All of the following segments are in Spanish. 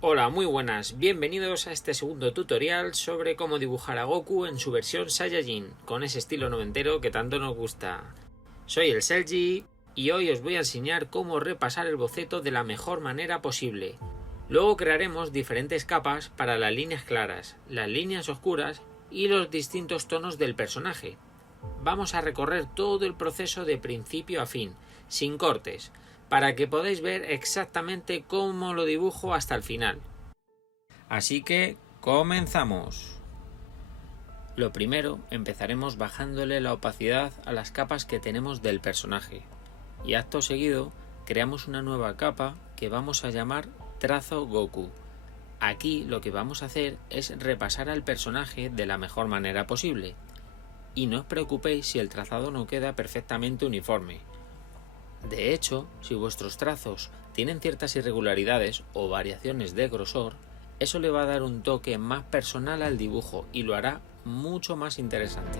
Hola, muy buenas, bienvenidos a este segundo tutorial sobre cómo dibujar a Goku en su versión Saiyajin, con ese estilo noventero que tanto nos gusta. Soy el Selji y hoy os voy a enseñar cómo repasar el boceto de la mejor manera posible. Luego crearemos diferentes capas para las líneas claras, las líneas oscuras y los distintos tonos del personaje. Vamos a recorrer todo el proceso de principio a fin, sin cortes, para que podáis ver exactamente cómo lo dibujo hasta el final. Así que comenzamos. Lo primero, empezaremos bajándole la opacidad a las capas que tenemos del personaje. Y acto seguido, creamos una nueva capa que vamos a llamar Trazo Goku. Aquí lo que vamos a hacer es repasar al personaje de la mejor manera posible. Y no os preocupéis si el trazado no queda perfectamente uniforme. De hecho, si vuestros trazos tienen ciertas irregularidades o variaciones de grosor, eso le va a dar un toque más personal al dibujo y lo hará mucho más interesante.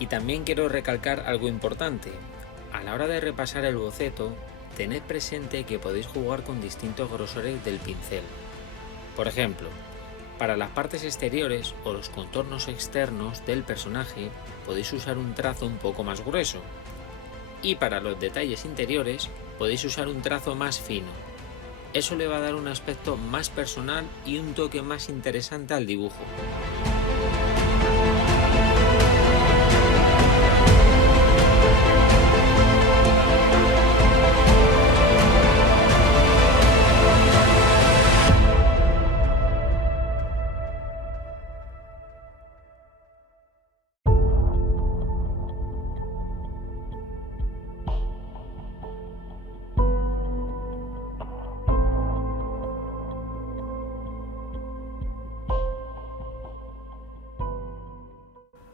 Y también quiero recalcar algo importante. A la hora de repasar el boceto, tened presente que podéis jugar con distintos grosores del pincel. Por ejemplo, para las partes exteriores o los contornos externos del personaje podéis usar un trazo un poco más grueso. Y para los detalles interiores podéis usar un trazo más fino. Eso le va a dar un aspecto más personal y un toque más interesante al dibujo.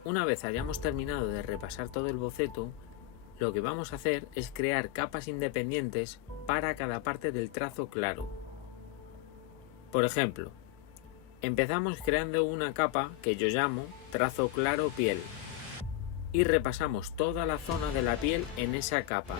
Una vez hayamos terminado de repasar todo el boceto, lo que vamos a hacer es crear capas independientes para cada parte del trazo claro. Por ejemplo, empezamos creando una capa que yo llamo trazo claro piel y repasamos toda la zona de la piel en esa capa.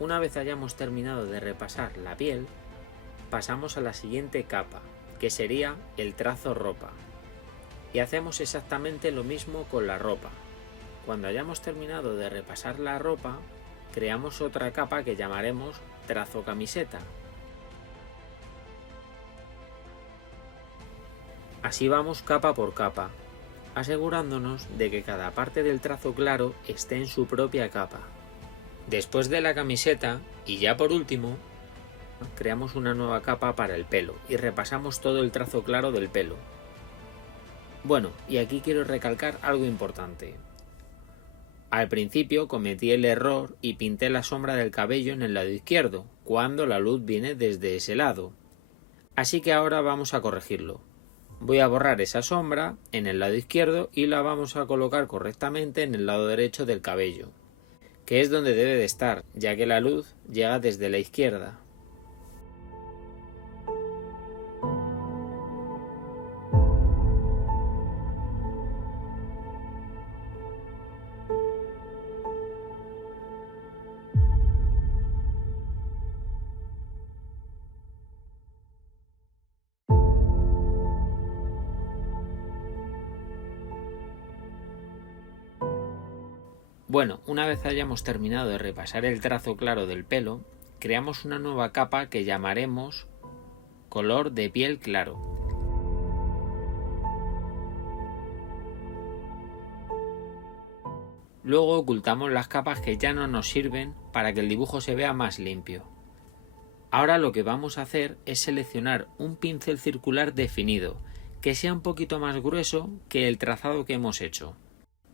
Una vez hayamos terminado de repasar la piel, pasamos a la siguiente capa, que sería el trazo ropa. Y hacemos exactamente lo mismo con la ropa. Cuando hayamos terminado de repasar la ropa, creamos otra capa que llamaremos trazo camiseta. Así vamos capa por capa, asegurándonos de que cada parte del trazo claro esté en su propia capa. Después de la camiseta, y ya por último, creamos una nueva capa para el pelo y repasamos todo el trazo claro del pelo. Bueno, y aquí quiero recalcar algo importante. Al principio cometí el error y pinté la sombra del cabello en el lado izquierdo, cuando la luz viene desde ese lado. Así que ahora vamos a corregirlo. Voy a borrar esa sombra en el lado izquierdo y la vamos a colocar correctamente en el lado derecho del cabello, que es donde debe de estar, ya que la luz llega desde la izquierda. Bueno, una vez hayamos terminado de repasar el trazo claro del pelo, creamos una nueva capa que llamaremos color de piel claro. Luego ocultamos las capas que ya no nos sirven para que el dibujo se vea más limpio. Ahora lo que vamos a hacer es seleccionar un pincel circular definido, que sea un poquito más grueso que el trazado que hemos hecho.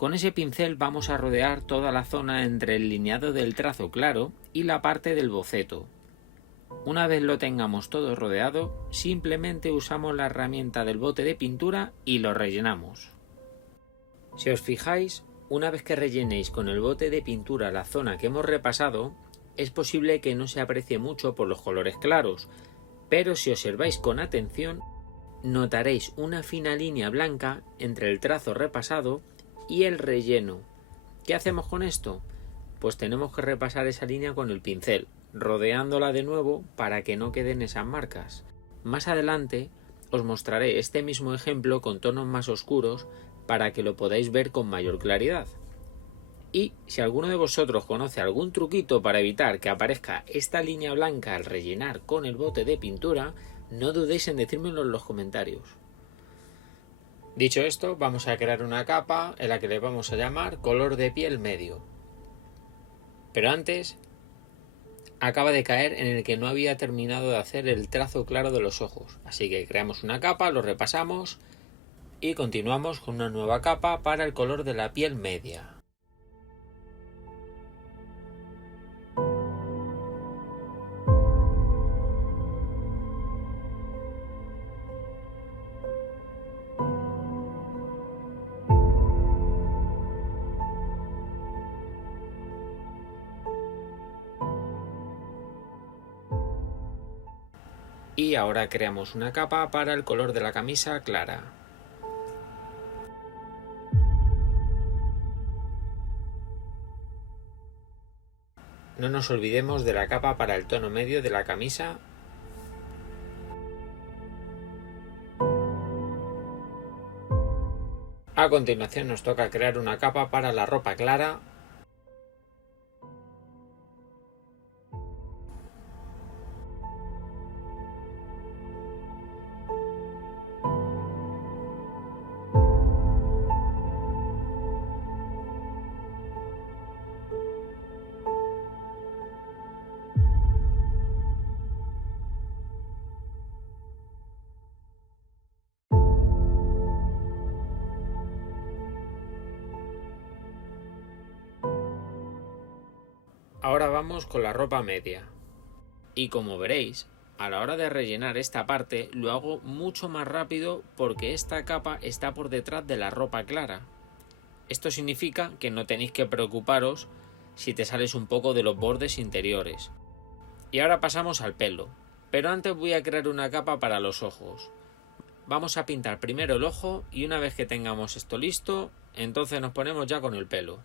Con ese pincel vamos a rodear toda la zona entre el lineado del trazo claro y la parte del boceto. Una vez lo tengamos todo rodeado, simplemente usamos la herramienta del bote de pintura y lo rellenamos. Si os fijáis, una vez que rellenéis con el bote de pintura la zona que hemos repasado, es posible que no se aprecie mucho por los colores claros, pero si observáis con atención, notaréis una fina línea blanca entre el trazo repasado y el relleno. ¿Qué hacemos con esto? Pues tenemos que repasar esa línea con el pincel, rodeándola de nuevo para que no queden esas marcas. Más adelante os mostraré este mismo ejemplo con tonos más oscuros para que lo podáis ver con mayor claridad. Y si alguno de vosotros conoce algún truquito para evitar que aparezca esta línea blanca al rellenar con el bote de pintura, no dudéis en decírmelo en los comentarios. Dicho esto, vamos a crear una capa en la que le vamos a llamar color de piel medio. Pero antes, acaba de caer en el que no había terminado de hacer el trazo claro de los ojos. Así que creamos una capa, lo repasamos y continuamos con una nueva capa para el color de la piel media. Y ahora creamos una capa para el color de la camisa clara. No nos olvidemos de la capa para el tono medio de la camisa. A continuación nos toca crear una capa para la ropa clara. Ahora vamos con la ropa media. Y como veréis, a la hora de rellenar esta parte lo hago mucho más rápido porque esta capa está por detrás de la ropa clara. Esto significa que no tenéis que preocuparos si te sales un poco de los bordes interiores. Y ahora pasamos al pelo, pero antes voy a crear una capa para los ojos. Vamos a pintar primero el ojo y una vez que tengamos esto listo, entonces nos ponemos ya con el pelo.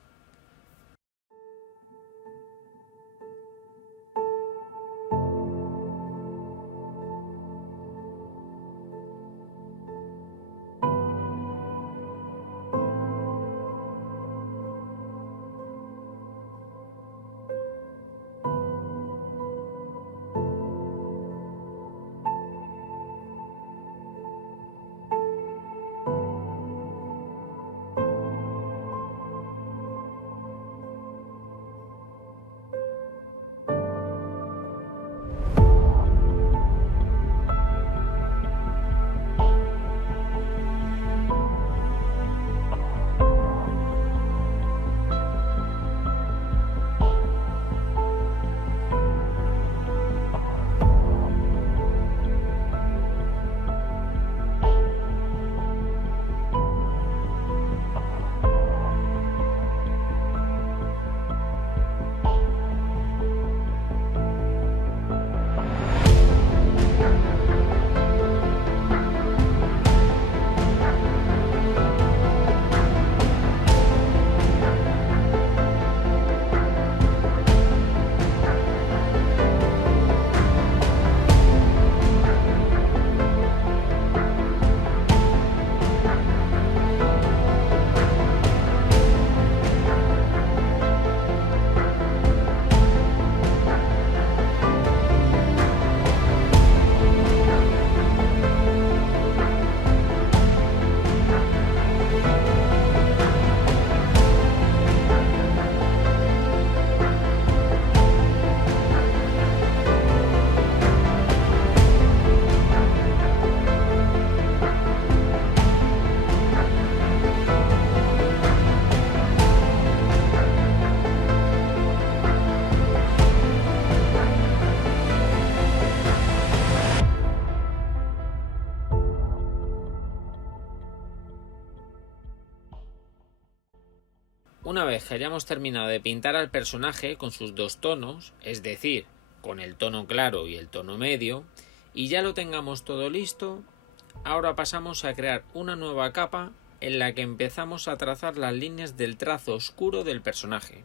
Una vez que hayamos terminado de pintar al personaje con sus dos tonos, es decir, con el tono claro y el tono medio, y ya lo tengamos todo listo, ahora pasamos a crear una nueva capa en la que empezamos a trazar las líneas del trazo oscuro del personaje.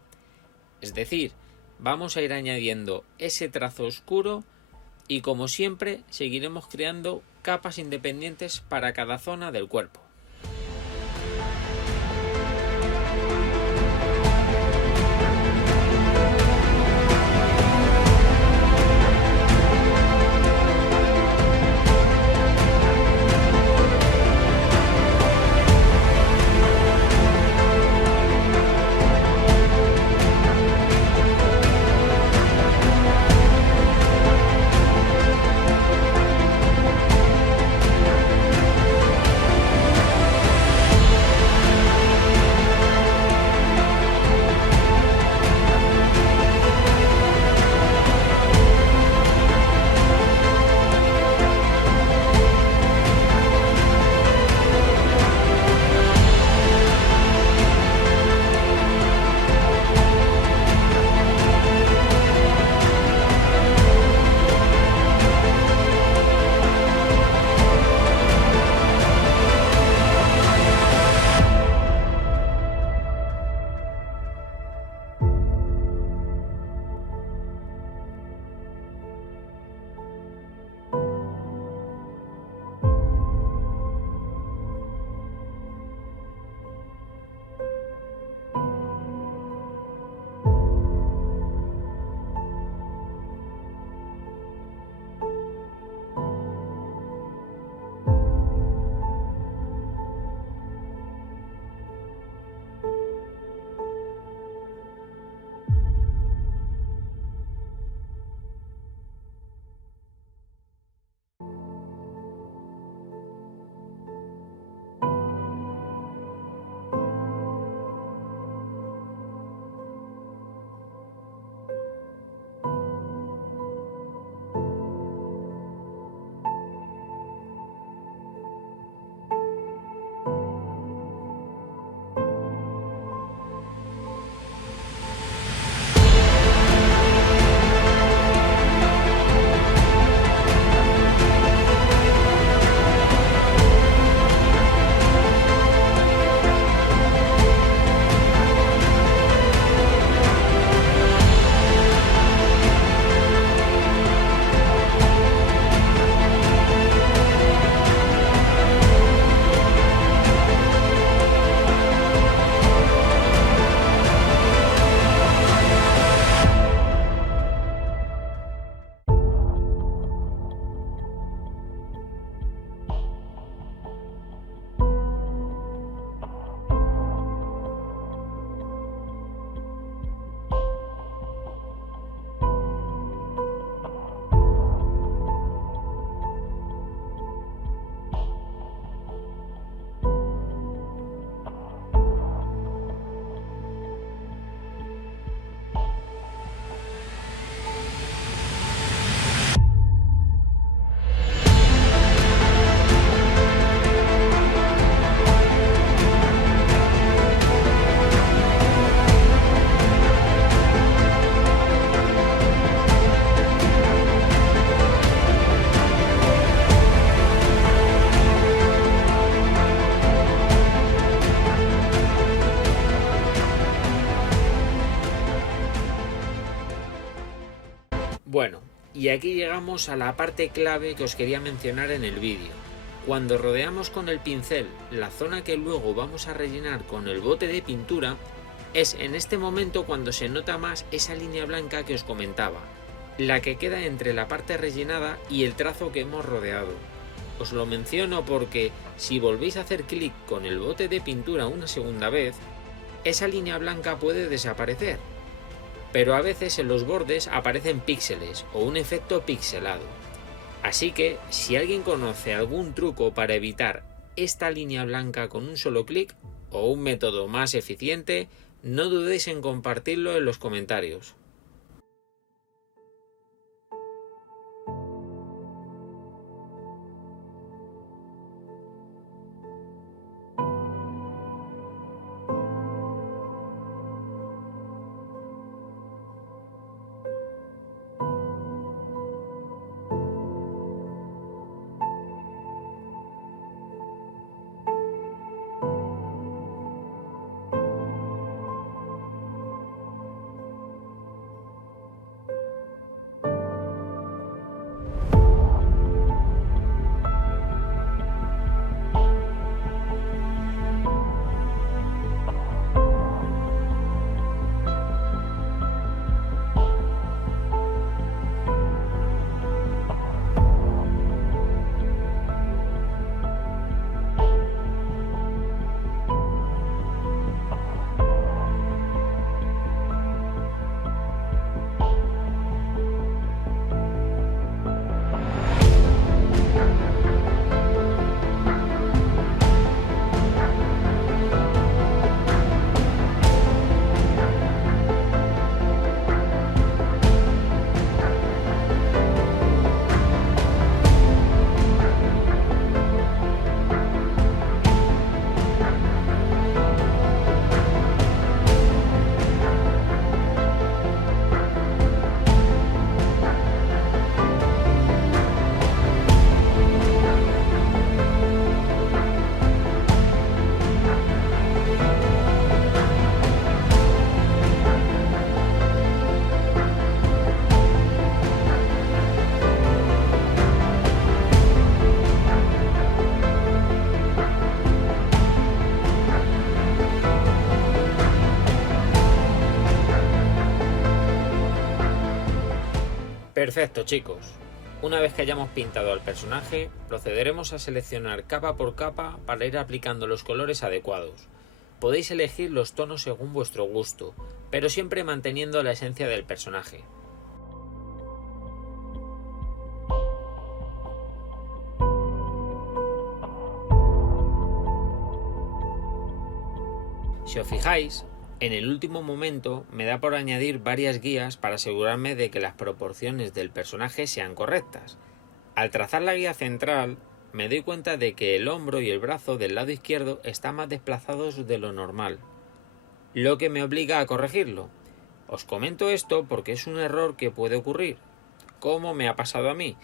Es decir, vamos a ir añadiendo ese trazo oscuro y, como siempre, seguiremos creando capas independientes para cada zona del cuerpo. Bueno, y aquí llegamos a la parte clave que os quería mencionar en el vídeo. Cuando rodeamos con el pincel la zona que luego vamos a rellenar con el bote de pintura, es en este momento cuando se nota más esa línea blanca que os comentaba, la que queda entre la parte rellenada y el trazo que hemos rodeado. Os lo menciono porque si volvéis a hacer clic con el bote de pintura una segunda vez, esa línea blanca puede desaparecer. Pero a veces en los bordes aparecen píxeles o un efecto pixelado. Así que si alguien conoce algún truco para evitar esta línea blanca con un solo clic o un método más eficiente, no dudéis en compartirlo en los comentarios. Perfecto, chicos. Una vez que hayamos pintado al personaje, procederemos a seleccionar capa por capa para ir aplicando los colores adecuados. Podéis elegir los tonos según vuestro gusto, pero siempre manteniendo la esencia del personaje. Si os fijáis, en el último momento me da por añadir varias guías para asegurarme de que las proporciones del personaje sean correctas. Al trazar la guía central, me doy cuenta de que el hombro y el brazo del lado izquierdo están más desplazados de lo normal, lo que me obliga a corregirlo. Os comento esto porque es un error que puede ocurrir, como me ha pasado a mí.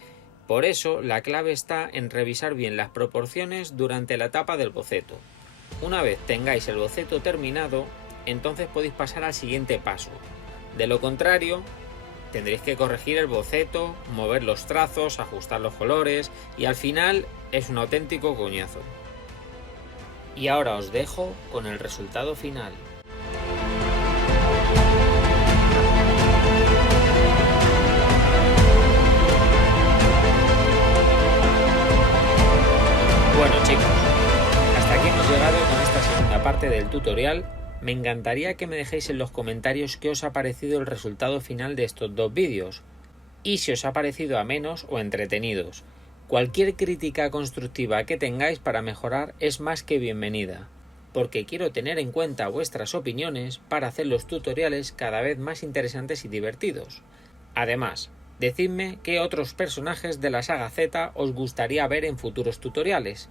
Por eso la clave está en revisar bien las proporciones durante la etapa del boceto. Una vez tengáis el boceto terminado, entonces podéis pasar al siguiente paso. De lo contrario, tendréis que corregir el boceto, mover los trazos, ajustar los colores y al final es un auténtico coñazo. Y ahora os dejo con el resultado final. Bueno, chicos, hasta aquí hemos llegado con esta segunda parte del tutorial. Me encantaría que me dejéis en los comentarios qué os ha parecido el resultado final de estos dos vídeos y si os ha parecido amenos o entretenidos. Cualquier crítica constructiva que tengáis para mejorar es más que bienvenida, porque quiero tener en cuenta vuestras opiniones para hacer los tutoriales cada vez más interesantes y divertidos. Además, decidme qué otros personajes de la saga Z os gustaría ver en futuros tutoriales,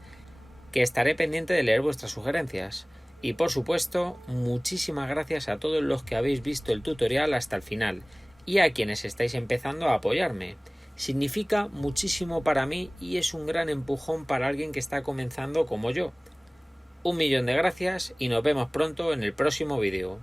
que estaré pendiente de leer vuestras sugerencias. Y por supuesto, muchísimas gracias a todos los que habéis visto el tutorial hasta el final y a quienes estáis empezando a apoyarme. Significa muchísimo para mí y es un gran empujón para alguien que está comenzando como yo. 1.000.000 de gracias y nos vemos pronto en el próximo vídeo.